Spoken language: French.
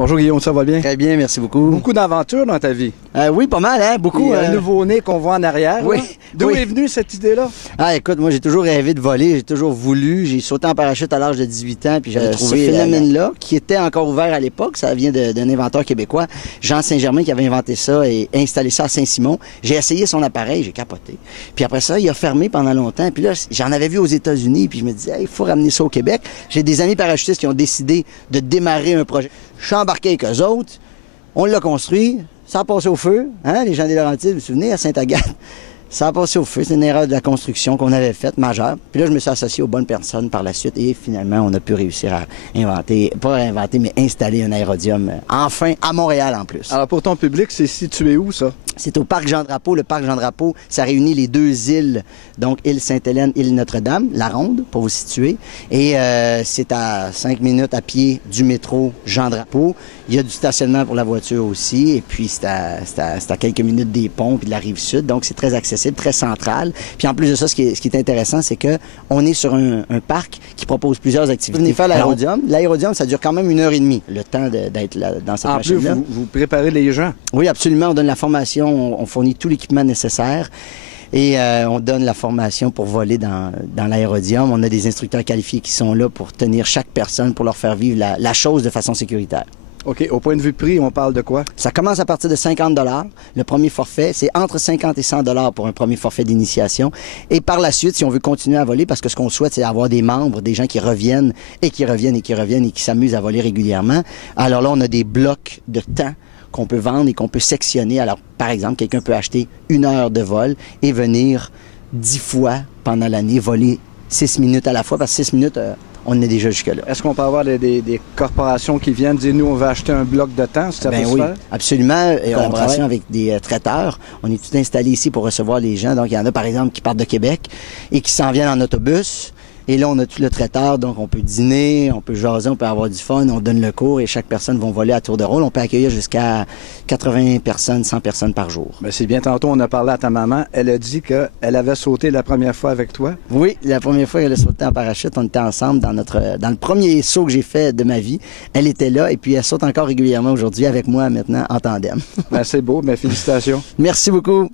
Bonjour Guillaume, ça va bien? Très bien, merci beaucoup. Beaucoup d'aventures dans ta vie. Oui, pas mal, hein? Beaucoup. Un nouveau-né qu'on voit en arrière. Oui. D'où est venue cette idée-là? Ah, écoute, moi, j'ai toujours rêvé de voler, j'ai toujours voulu. J'ai sauté en parachute à l'âge de 18 ans, puis j'avais trouvé ce phénomène-là, qui était encore ouvert à l'époque. Ça vient d'un inventeur québécois, Jean Saint-Germain, qui avait inventé ça et installé ça à Saint-Simon. J'ai essayé son appareil, j'ai capoté. Puis après ça, il a fermé pendant longtemps. Puis là, j'en avais vu aux États-Unis, puis je me disais, il faut ramener ça au Québec. J'ai des amis parachutistes qui ont décidé de démarrer un projet. Je suis embarqué avec eux autres. On l'a construit. Ça a passé au feu. Hein? Les gens des Laurentides, vous vous souvenez, à Sainte-Agathe. Ça a passé au feu. C'est une erreur de la construction qu'on avait faite, majeure. Puis là, je me suis associé aux bonnes personnes par la suite et finalement, on a pu réussir à mais installer un aérodium, enfin, à Montréal en plus. Alors, pour ton public, c'est situé où, ça? C'est au Parc Jean-Drapeau. Le Parc Jean-Drapeau, ça réunit les deux îles, donc île Sainte-Hélène, île Notre-Dame, la Ronde, pour vous situer. Et c'est à 5 minutes à pied du métro Jean-Drapeau. Il y a du stationnement pour la voiture aussi. Et puis, c'est à quelques minutes des ponts puis de la Rive-Sud. Donc, c'est très accessible, très central. Puis, en plus de ça, ce qui est intéressant, c'est que on est sur un parc qui propose plusieurs activités. Vous venez faire l'aérodium. L'aérodium, ça dure quand même 1h30, le temps d'être dans cette machine-là. En plus, vous préparez les gens? Oui, absolument. On donne la formation. On fournit tout l'équipement nécessaire et on donne la formation pour voler dans l'aérodium. On a des instructeurs qualifiés qui sont là pour tenir chaque personne, pour leur faire vivre la chose de façon sécuritaire. OK. Au point de vue prix, on parle de quoi? Ça commence à partir de 50 $. Le premier forfait, c'est entre 50 et 100 $ pour un premier forfait d'initiation. Et par la suite, si on veut continuer à voler, parce que ce qu'on souhaite, c'est avoir des membres, des gens qui reviennent et qui reviennent et qui reviennent et qui s'amusent à voler régulièrement. Alors là, on a des blocs de temps qu'on peut vendre et qu'on peut sectionner. Alors, par exemple, quelqu'un peut acheter 1 heure de vol et venir 10 fois pendant l'année voler 6 minutes à la fois, parce que 6 minutes, on est déjà jusque-là. Est-ce qu'on peut avoir des corporations qui viennent dire, nous, on va acheter un bloc de temps, si ça peut se faire? Absolument. Et en collaboration avec des traiteurs. On est tout installé ici pour recevoir les gens. Donc, il y en a, par exemple, qui partent de Québec et qui s'en viennent en autobus. Et là, on a tout le traiteur, donc on peut dîner, on peut jaser, on peut avoir du fun, on donne le cours et chaque personne va voler à tour de rôle. On peut accueillir jusqu'à 80 personnes, 100 personnes par jour. Bien, c'est bien. Tantôt, on a parlé à ta maman. Elle a dit qu'elle avait sauté la première fois avec toi. Oui, la première fois qu'elle a sauté en parachute, on était ensemble dans le premier saut que j'ai fait de ma vie. Elle était là et puis elle saute encore régulièrement aujourd'hui avec moi maintenant en tandem. Bien, c'est beau. Bien, félicitations. Merci beaucoup.